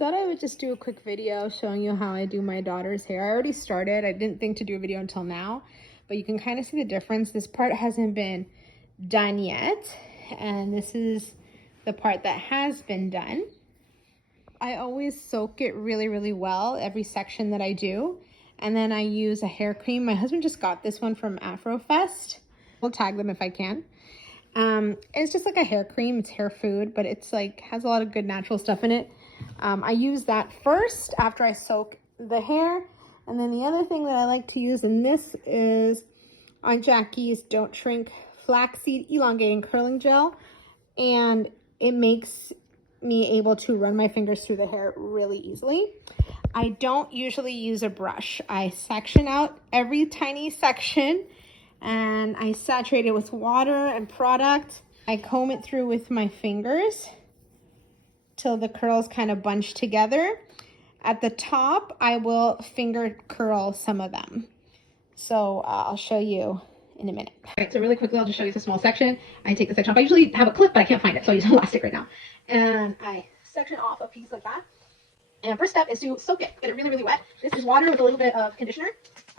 thought I would just do a quick video showing you how I do my daughter's hair. I already started. I didn't think to do a video until now, but you can kind of see the difference. This part hasn't been done yet, and this is the part that has been done. I always soak it really, really well, every section that I do, and then I use a hair cream. My husband just got this one from Afrofest. I'll tag them if I can. It's just like a hair cream. It's hair food, but it's like has a lot of good natural stuff in it. I use that first after I soak the hair, and then the other thing that I like to use in this is Aunt Jackie's Don't Shrink Flaxseed Elongating Curling Gel, and it makes me able to run my fingers through the hair really easily. I don't usually use a brush. I section out every tiny section and I saturate it with water and product. I comb it through with my fingers till the curls kind of bunch together. At the top, I will finger curl some of them. So I'll show you in a minute. All right, so really quickly, I'll just show you the small section. I take the section off. I usually have a clip, but I can't find it, so I use elastic right now. And I section off a piece like that. And first step is to soak it, get it really, really wet. This is water with a little bit of conditioner.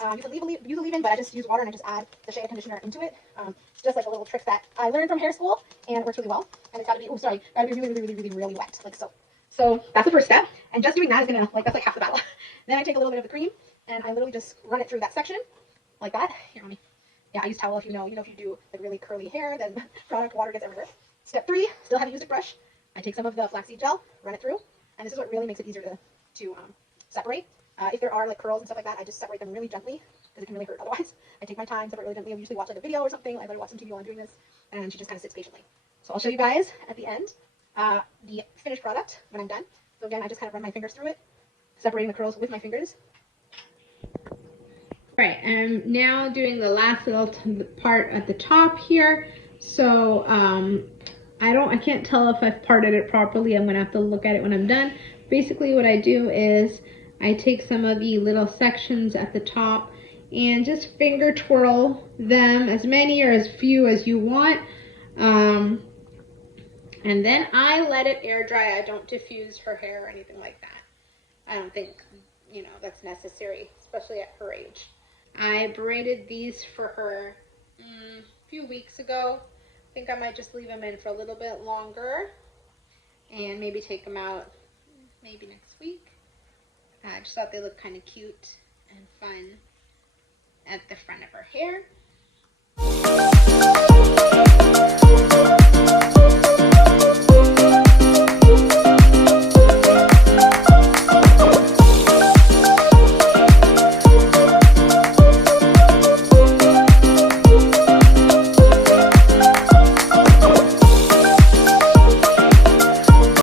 You can use a leave-in, but I just use water and I just add the shea conditioner into it. It's just like a little trick that I learned from hair school, and it works really well. And it's got to be, gotta be really, really, really, really, really wet, like so. So that's the first step. And just doing that is gonna, that's like half the battle. Then I take a little bit of the cream and I literally just run it through that section, like that. Here, mommy. Yeah, I use towel if you know if you do like really curly hair, then product water gets everywhere. Step 3, still haven't used a brush. I take some of the flaxseed gel, run it through, and this is what really makes it easier to separate. If there are like curls and stuff like that, I just separate them really gently because it can really hurt otherwise. I take my time, separate really gently. I usually watch like a video or something. I watch some TV while I'm doing this, and she just kind of sits patiently. So I'll show you guys at the end the finished product when I'm done. So again, I just kind of run my fingers through it, separating the curls with my fingers. Right, I'm now doing the last little part at the top here. So I can't tell if I've parted it properly. I'm gonna have to look at it when I'm done. Basically what I do is I take some of the little sections at the top and just finger twirl them, as many or as few as you want. And then I let it air dry. I don't diffuse her hair or anything like that. I don't think, that's necessary, especially at her age. I braided these for her a few weeks ago. I think I might just leave them in for a little bit longer and maybe take them out maybe next week. I just thought they looked kind of cute and fun at the front of her hair.